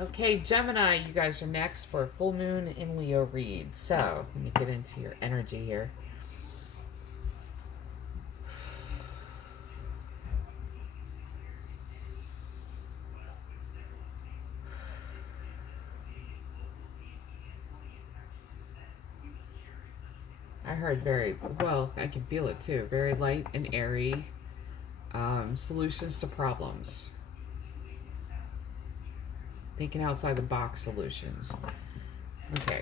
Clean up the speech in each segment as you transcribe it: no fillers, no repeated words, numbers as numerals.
Okay, Gemini, you guys are next for a full moon in Leo read. So, let me get into your energy here. I heard very, well, I can feel it too. Very light and airy. Solutions to problems. Thinking outside the box solutions. Okay.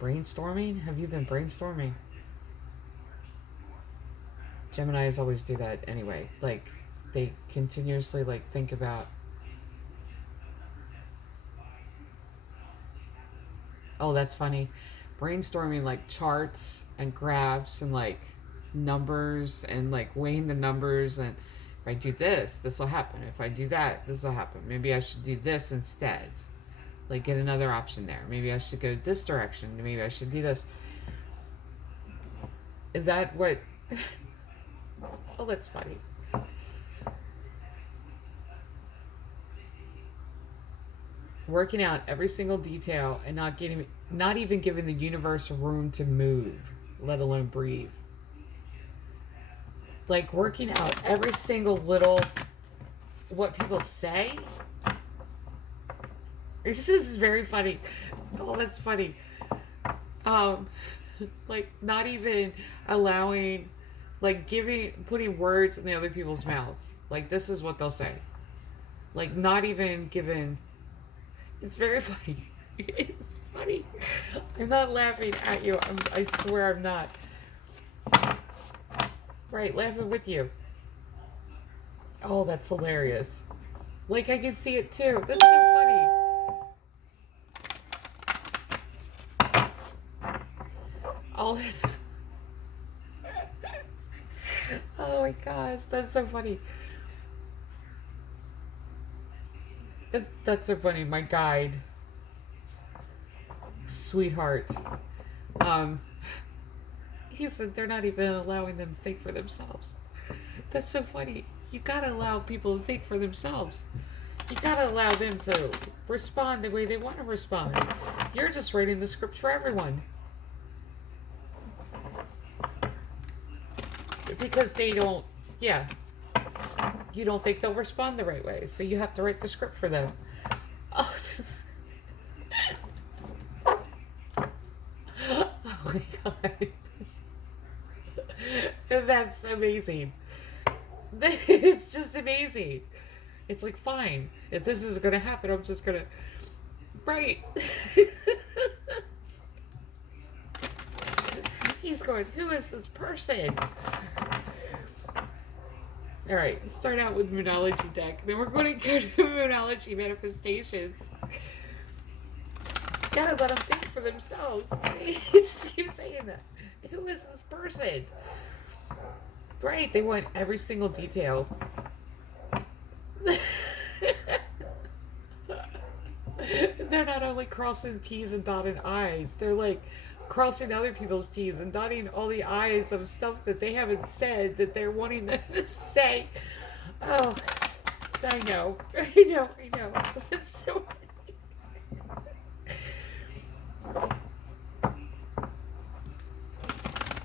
Brainstorming? Have you been brainstorming? Geminis always do that anyway. Like, they continuously, like, think about, oh, that's funny. Brainstorming, like, charts and graphs and, like, numbers and, like, weighing the numbers. And if I do this, this will happen. If I do that, this will happen. Maybe I should do this instead. Like, get another option there. Maybe I should go this direction. Maybe I should do this. Is that what? Oh, that's funny. Working out every single detail and not even giving the universe room to move, let alone breathe. Like working out every single little what people say. This is very funny. Oh, that's funny. Um, like not even allowing, like putting words in the other people's mouths. Like this is what they'll say. Like not even giving. It's very funny. It's funny. I'm not laughing at you. I swear I'm not. Right, laughing with you. Oh, that's hilarious. Like I can see it too. That's so funny. All this. Oh my gosh, that's so funny. That's so funny. My guide, sweetheart, um, he said they're not even allowing them to think for themselves. That's so funny. You gotta allow people to think for themselves. You gotta allow them to respond the way they want to respond. You're just writing the script for everyone. Because they don't, yeah, you don't think they'll respond the right way. So you have to write the script for them. Oh, oh my God. That's amazing. It's just amazing. It's like, fine. If this is going to happen, I'm just going to. Right. He's going, who is this person? All right, let's start out with Moonology deck. Then we're going to go to Moonology manifestations. Gotta let them think for themselves. He just keeps saying that. Who is this person? Right, they want every single detail. They're not only crossing T's and dotting I's, they're like crossing other people's T's and dotting all the I's of stuff that they haven't said that they're wanting them to say. Oh, I know. I know. It's so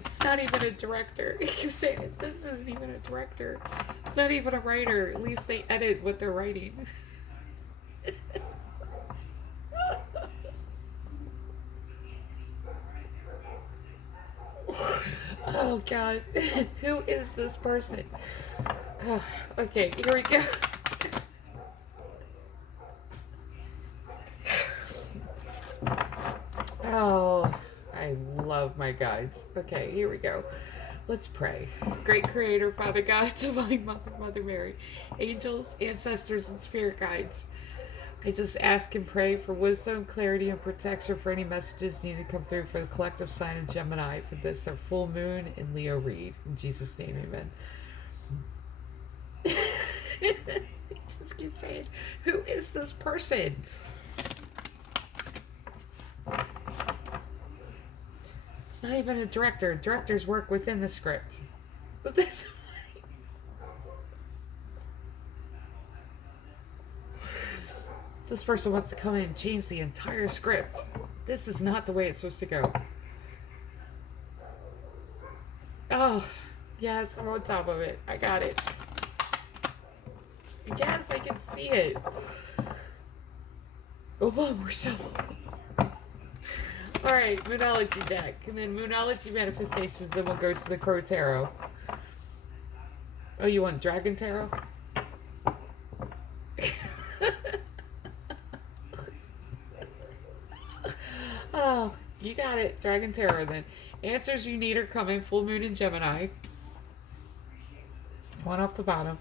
It's not even a director. You keep saying it. This isn't even a director. It's not even a writer. At least they edit what they're writing. Oh God, who is this person? Oh, okay, here we go. Oh, I love my guides. Okay, here we go. Let's pray. Great Creator, Father God, Divine Mother, Mother Mary, angels, ancestors, and spirit guides. I just ask and pray for wisdom, clarity, and protection for any messages needed to come through for the collective sign of Gemini for this, their full moon in Leo read. In Jesus' name, amen. Just keep saying, who is this person? It's not even a director. Directors work within the script. But this This person wants to come in and change the entire script. This is not the way it's supposed to go. Oh, yes, I'm on top of it. I got it. Yes, I can see it. Oh, one more shuffle. Alright, Moonology deck. And then Moonology Manifestations, then we'll go to the Crow Tarot. Oh, you want Dragon Tarot? Oh, you got it. Dragon Tarot then. Answers you need are coming. Full Moon in Gemini. One off the bottom.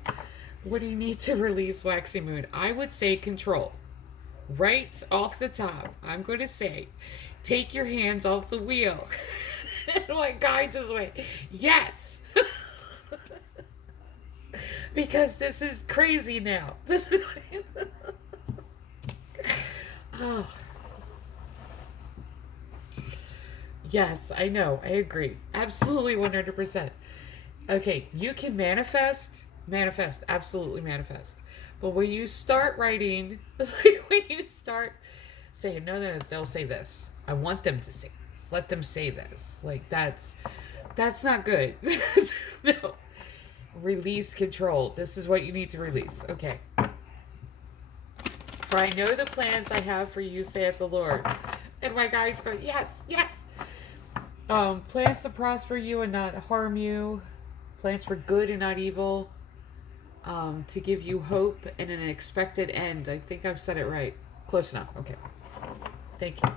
What do you need to release Waxy Moon? I would say control. Right off the top, I'm going to say, take your hands off the wheel. And my guy just went, yes. Because this is crazy now. This is oh. Yes, I know. I agree. Absolutely 100%. Okay, you can manifest, absolutely manifest. But when you start writing, like when you start saying, no, they'll say this. I want them to say this. Let them say this. Like, that's not good. No. Release control. This is what you need to release. Okay. For I know the plans I have for you, saith the Lord. And my guy's going, yes, yes. Plans to prosper you and not harm you. Plans for good and not evil. To give you hope and an expected end. I think I've said it right. Close enough. Okay. Thank you.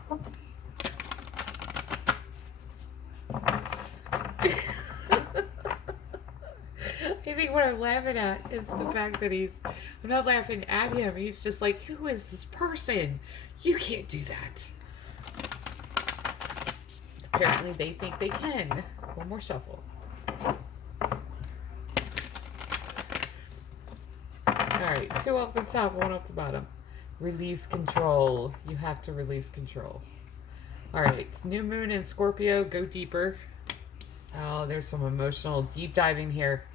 I think what I'm laughing at is the fact that I'm not laughing at him. He's just like, who is this person? You can't do that. Apparently they think they can. One more shuffle. Alright, 2 off the top, 1 off the bottom. Release control. You have to release control. Alright, new moon in Scorpio, go deeper. Oh, there's some emotional deep diving here.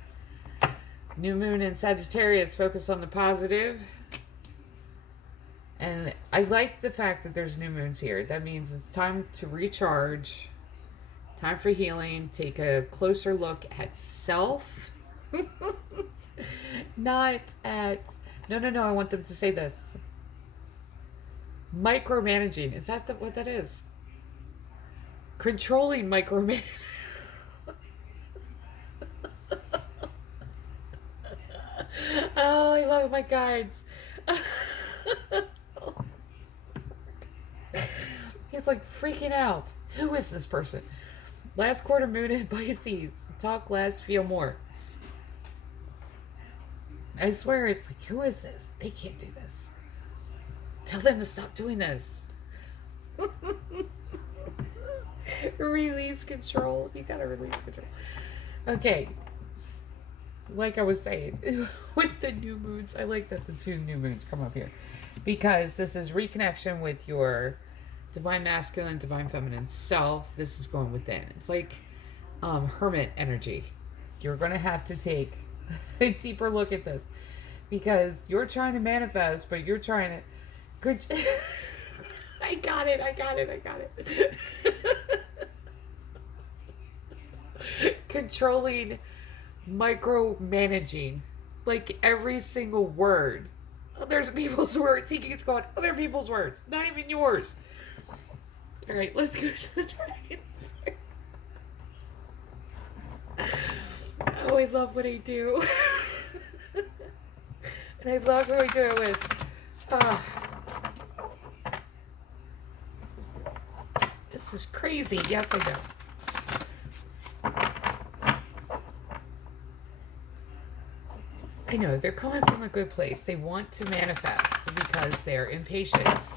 New moon in Sagittarius, focus on the positive. And I like the fact that there's new moons here. That means it's time to recharge. Time for healing. Take a closer look at self. Not at... No, I want them to say this. Micromanaging. Is that what that is? Controlling micromanaging. Oh, I love my guides. He's like freaking out. Who is this person? Last quarter moon in Pisces. Talk less, feel more. I swear it's like, who is this? They can't do this. Tell them to stop doing this. Release control. You gotta release control. Okay. Like I was saying, with the new moons, I like that the 2 new moons come up here. Because this is reconnection with your divine masculine, divine feminine self. This is going within. It's like hermit energy. You're going to have to take a deeper look at this. Because you're trying to manifest, but you're trying to... Good. I got it. Controlling, micromanaging. Like every single word. Oh, there's people's words. He keeps going, other people's words. Not even yours. Alright, let's go to the dragons. Oh, I love what I do. And I love who I do it with. This is crazy. Yes, I know. I know, they're coming from a good place. They want to manifest because they're impatient.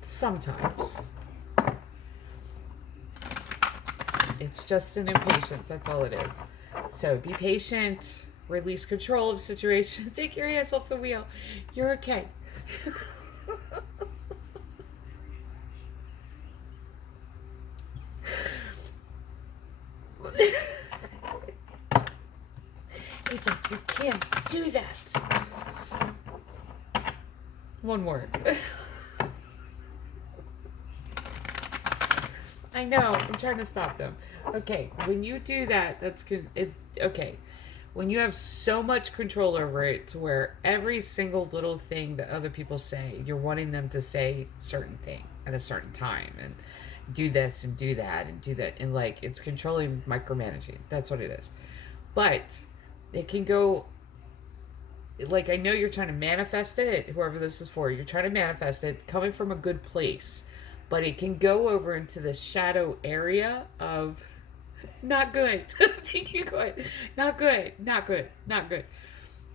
Sometimes. It's just an impatience, that's all it is. So be patient, release control of the situation, take your hands off the wheel. You're okay. He's like, you can't do that. One more. I know. I'm trying to stop them. Okay, when you do that, okay. When you have so much control over it to where every single little thing that other people say, you're wanting them to say certain thing at a certain time and do this and do that and do that, and like it's controlling, micromanaging. That's what it is. But it can go, like, I know you're trying to manifest it, whoever this is for, you're trying to manifest it coming from a good place, but it can go over into the shadow area of not good. Thank you, good. Not good, not good, not good.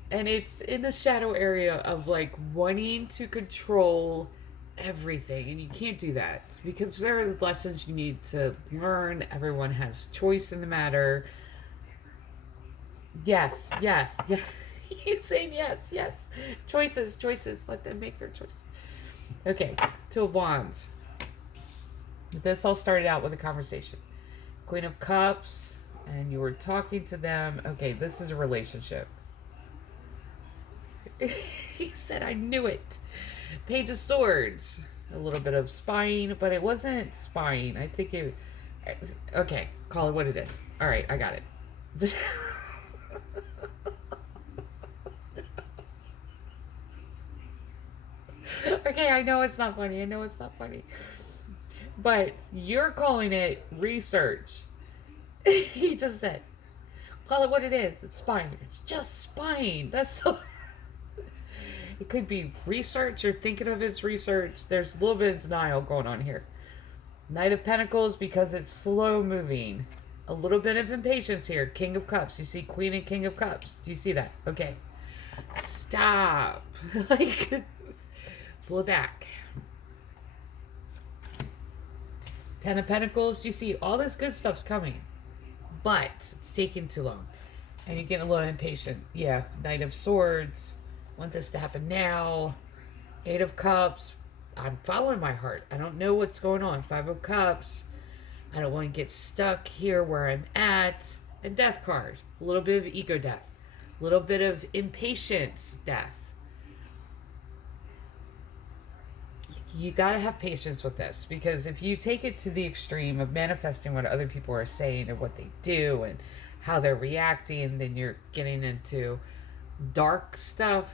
And it's in the shadow area of like wanting to control everything, and you can't do that because there are lessons you need to learn. Everyone has choice in the matter. Yes, yes, yes. He's saying yes, yes. Choices, choices. Let them make their choice. Okay, Two of Wands. This all started out with a conversation. Queen of Cups, and you were talking to them. Okay, this is a relationship. He said, I knew it. Page of Swords. A little bit of spying, but it wasn't spying. I think it... Okay, call it what it is. All right, I got it. Okay, I know it's not funny. I know it's not funny. But you're calling it research. He just said, call it what it is. It's spying. It's just spying. That's so... It could be research. You're thinking of it as research. There's a little bit of denial going on here. Knight of Pentacles, because it's slow moving. A little bit of impatience here. King of Cups. You see Queen and King of Cups. Do you see that? Okay. Stop. Like, pull it back. Ten of Pentacles. You see all this good stuff's coming. But it's taking too long. And you're getting a little impatient. Yeah. Knight of Swords. Want this to happen now. Eight of Cups. I'm following my heart. I don't know what's going on. Five of Cups. I don't want to get stuck here where I'm at. A Death card. A little bit of ego death. A little bit of impatience death. You got to have patience with this, because if you take it to the extreme of manifesting what other people are saying and what they do and how they're reacting, then you're getting into dark stuff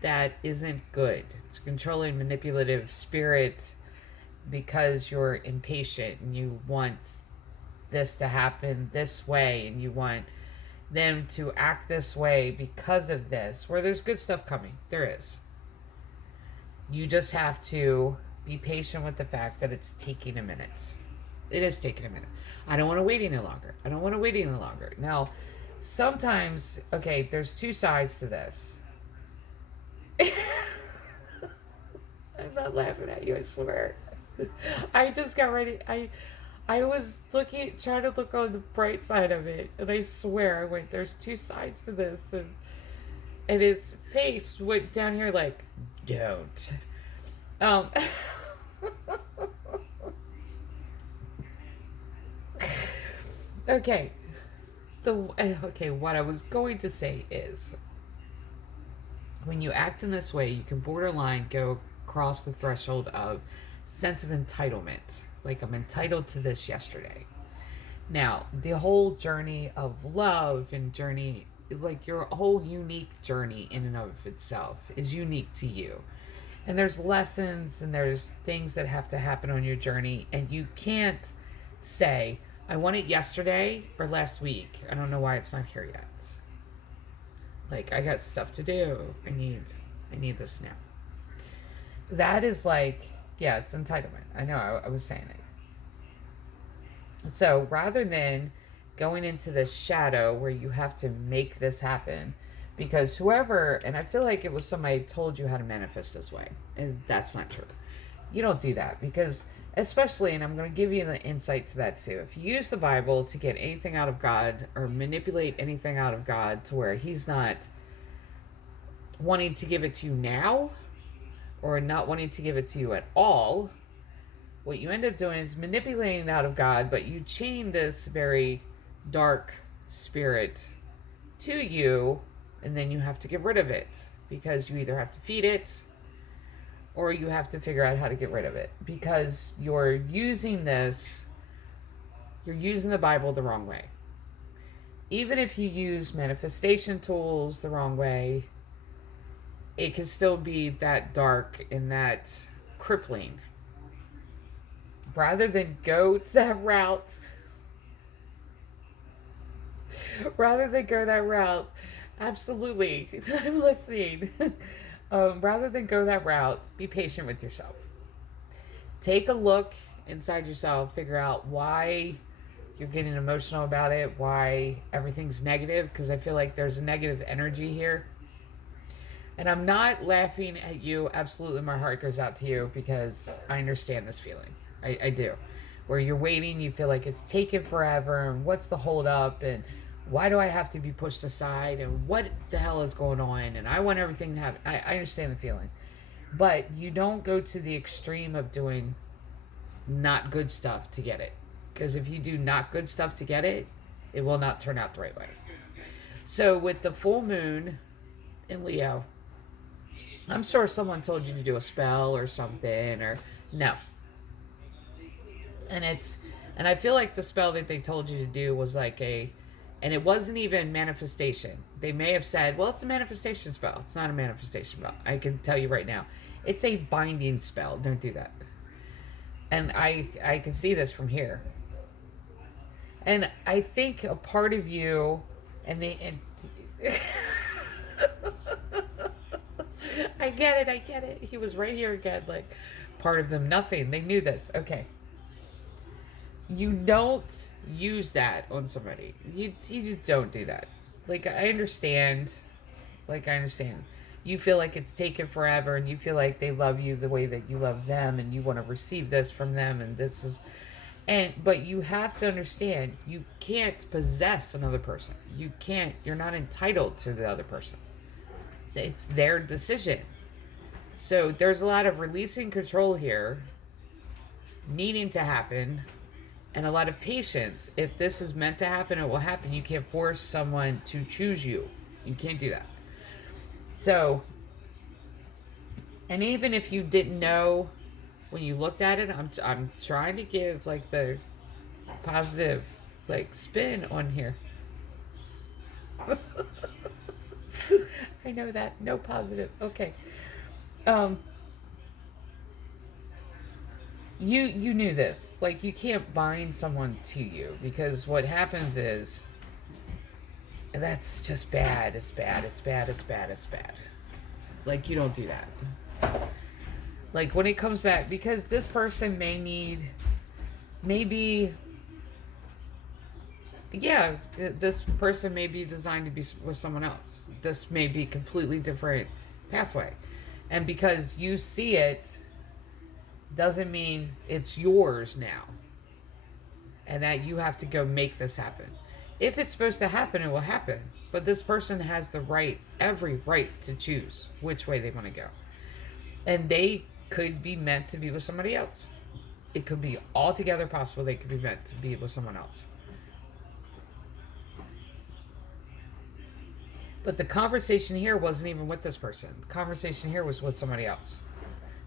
that isn't good. It's controlling, manipulative spirit because you're impatient and you want this to happen this way and you want them to act this way because of this, where there's good stuff coming. There is. You just have to be patient with the fact that it's taking a minute. It is taking a minute. I don't want to wait any longer. I don't want to wait any longer. Now, sometimes, okay, there's two sides to this. I'm not laughing at you, I swear. I just got ready. I was trying to look on the bright side of it, and I swear, I went, there's two sides to this, and his face went down here like, don't. Okay. Okay, what I was going to say is, when you act in this way, you can borderline go across the threshold of sense of entitlement. Like, I'm entitled to this yesterday. Now, the whole journey of love and journey, like your whole unique journey in and of itself is unique to you. And there's lessons and there's things that have to happen on your journey, and you can't say, I want it yesterday or last week. I don't know why it's not here yet. Like, I got stuff to do. I need this now. That is like, yeah, it's entitlement. I know, I was saying it. So rather than going into this shadow where you have to make this happen, because whoever, and I feel like it was somebody told you how to manifest this way, and that's not true. You don't do that, because especially, and I'm going to give you the insight to that too, if you use the Bible to get anything out of God or manipulate anything out of God to where he's not wanting to give it to you now or not wanting to give it to you at all, what you end up doing is manipulating it out of God, but you chain this very dark spirit to you, and then you have to get rid of it because you either have to feed it or you have to figure out how to get rid of it, because you're using the Bible the wrong way. Even if you use manifestation tools the wrong way, it can still be that dark and that crippling. Rather than go that route, absolutely, I'm listening. Rather than go that route, be patient with yourself. Take a look inside yourself, figure out why you're getting emotional about it, why everything's negative, because I feel like there's a negative energy here. And I'm not laughing at you. Absolutely, my heart goes out to you, because I understand this feeling. I do. Where you're waiting, you feel like it's taken forever, and what's the hold up, and why do I have to be pushed aside, and what the hell is going on, and I want everything to happen. I understand the feeling. But you don't go to the extreme of doing not good stuff to get it. Because if you do not good stuff to get it, it will not turn out the right way. So with the full moon in Leo, I'm sure someone told you to do a spell or something, or no. And I feel like the spell that they told you to do was like and it wasn't even manifestation. They may have said, well, it's a manifestation spell. It's not a manifestation spell. I can tell you right now. It's a binding spell. Don't do that. And I can see this from here. And I think a part of you, and I get it. He was right here again, like, part of them, nothing. They knew this. Okay. You don't use that on somebody. You just don't do that. Like, I understand. You feel like it's taken forever, and you feel like they love you the way that you love them, and you want to receive this from them, and this is... But you have to understand, you can't possess another person. You're not entitled to the other person. It's their decision. So there's a lot of releasing control here, needing to happen, and a lot of patience. If this is meant to happen, it will happen. You can't force someone to choose you. You can't do that. So, and even if you didn't know when you looked at it, I'm trying to give like the positive like spin on here. I know that. No positive. Okay. You knew this. Like, you can't bind someone to you, because what happens is, and that's just bad. It's bad. Like, you don't do that. Like, when it comes back, because this person this person may be designed to be with someone else. This may be a completely different pathway. And because you see it, doesn't mean it's yours now. And that you have to go make this happen. If it's supposed to happen, it will happen. But this person has every right to choose which way they want to go. And they could be meant to be with somebody else. It could be altogether possible they could be meant to be with someone else. But the conversation here wasn't even with this person. The conversation here was with somebody else.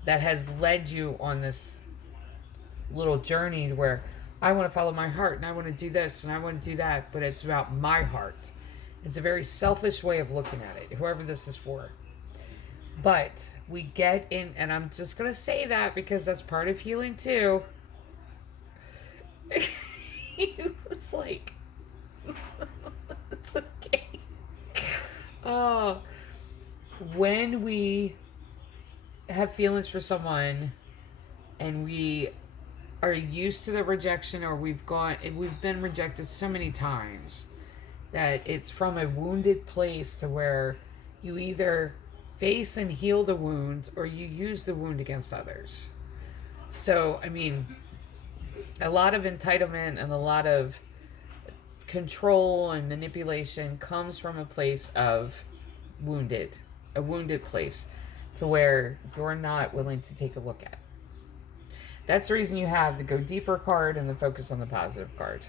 That has led you on this little journey where I want to follow my heart, and I want to do this, and I want to do that, but it's about my heart. It's a very selfish way of looking at it, whoever this is for. But we get in, and I'm just going to say that because that's part of healing too. It's like, it's okay. When we have feelings for someone and we are used to the rejection, or we've been rejected so many times that it's from a wounded place to where you either face and heal the wound or you use the wound against others. So, I mean, a lot of entitlement and a lot of control and manipulation comes from a place of a wounded place to where you're not willing to take a look at. That's the reason you have the Go Deeper card and the Focus on the Positive card.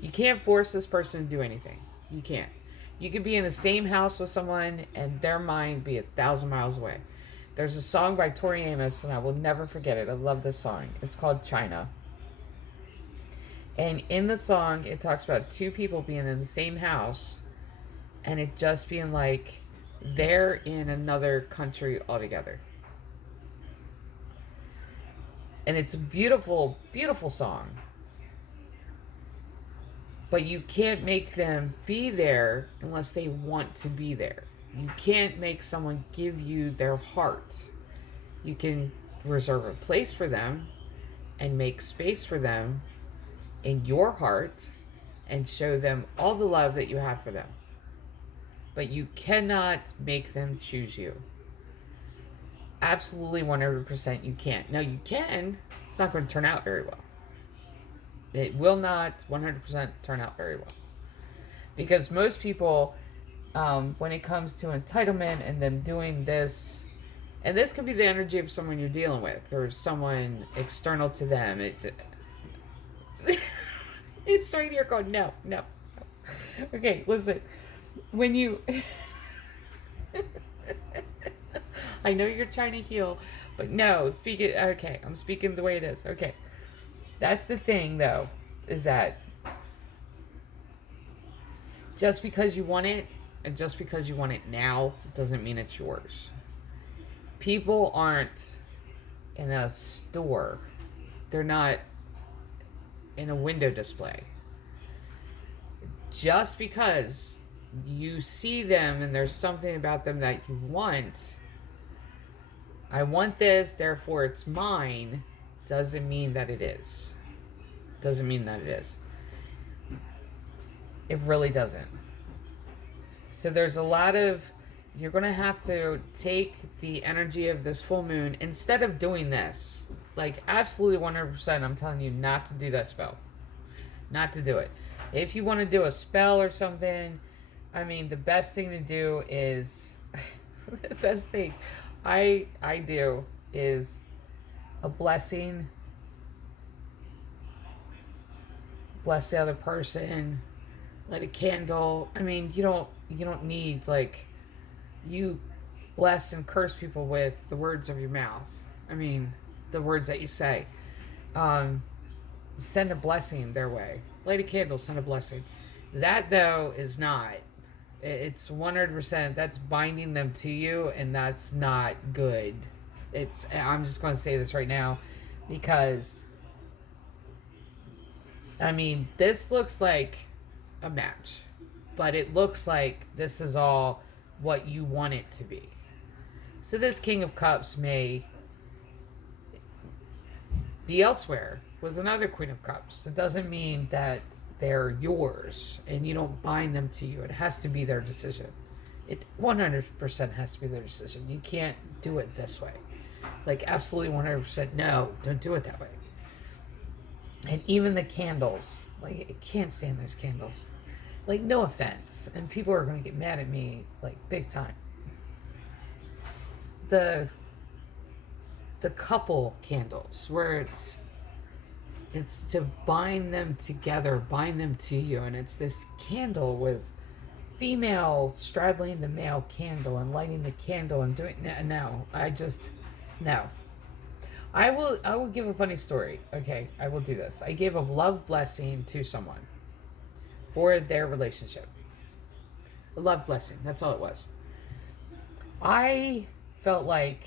You can't force this person to do anything. You can't. You could be in the same house with someone and their mind be 1,000 miles away. There's a song by Tori Amos, and I will never forget it. I love this song. It's called China. And in the song, it talks about two people being in the same house, and it just being like they're in another country altogether. And it's a beautiful, beautiful song. But you can't make them be there unless they want to be there. You can't make someone give you their heart. You can reserve a place for them and make space for them in your heart and show them all the love that you have for them. But you cannot make them choose you. Absolutely 100% you can't. Now you can. It's not going to turn out very well. It will not 100% turn out very well. Because most people, when it comes to entitlement and them doing this, and this could be the energy of someone you're dealing with or someone external to them. It's right here going, no. Okay, listen. When you... I know you're trying to heal, but no, okay, I'm speaking the way it is. Okay. That's the thing, though, is that just because you want it, and just because you want it now, doesn't mean it's yours. People aren't in a store. They're not in a window display. Just because you see them and there's something about them that you want, I want this, therefore it's mine, doesn't mean that it is. Doesn't mean that it is. It really doesn't. So there's a lot of, you're going to have to take the energy of this full moon, instead of doing this, like absolutely 100%, I'm telling you not to do that spell. Not to do it. If you want to do a spell or something, I mean, the best thing to do is, the best thing I do is a blessing. Bless the other person. Light a candle. I mean, you don't need, like, you bless and curse people with the words of your mouth. I mean, the words that you say. Send a blessing their way. Light a candle, send a blessing. That, though, is not. It's 100%. That's binding them to you, and that's not good. I'm just going to say this right now, because, I mean, this looks like a match, but it looks like this is all what you want it to be. So this King of Cups may be elsewhere with another Queen of Cups. It doesn't mean that they're yours and you don't bind them to you. It has to be their decision. It 100% has to be their decision. You can't do it this way. Like, absolutely 100%, no, don't do it that way. And even the candles, like, I can't stand those candles. Like, no offense, and people are going to get mad at me, like, big time. The couple candles, where it's to bind them together, bind them to you, and it's this candle with female straddling the male candle and lighting the candle and doing no. I will give a funny story. Okay, I will do this. I gave a love blessing to someone for their relationship. A love blessing. That's all it was. I felt like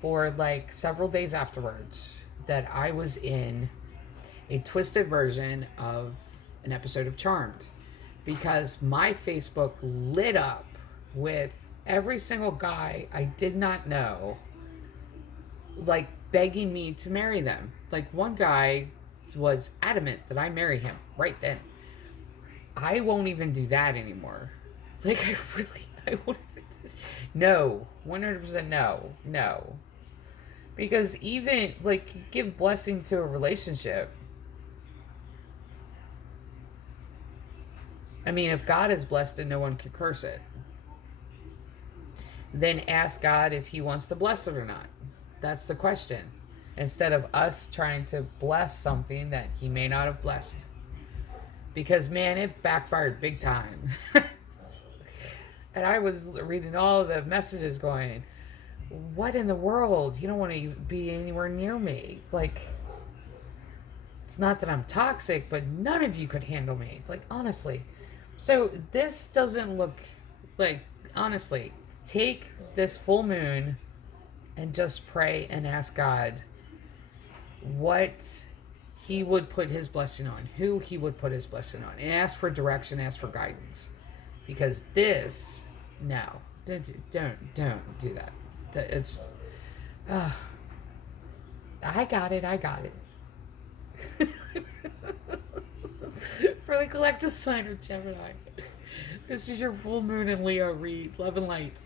for like several days afterwards that I was in a twisted version of an episode of Charmed, because my Facebook lit up with every single guy I did not know, like, begging me to marry them. Like, one guy was adamant that I marry him right then. I won't even do that anymore. Like, I won't even, no, 100% no. Because even, like, you give blessing to a relationship. I mean, if God is blessed and no one can curse it, then ask God if he wants to bless it or not. That's the question. Instead of us trying to bless something that he may not have blessed. Because, man, it backfired big time. And I was reading all of the messages going, what in the world? You don't want to be anywhere near me. Like, it's not that I'm toxic, but none of you could handle me. Like, honestly. So this doesn't look like, honestly, take this full moon and just pray and ask God what he would put his blessing on, who he would put his blessing on, and ask for direction, ask for guidance. Because this, no, don't do that. It's, uh, I got it. For the collective sign of Gemini. This is your full moon in Leo read. Love and light.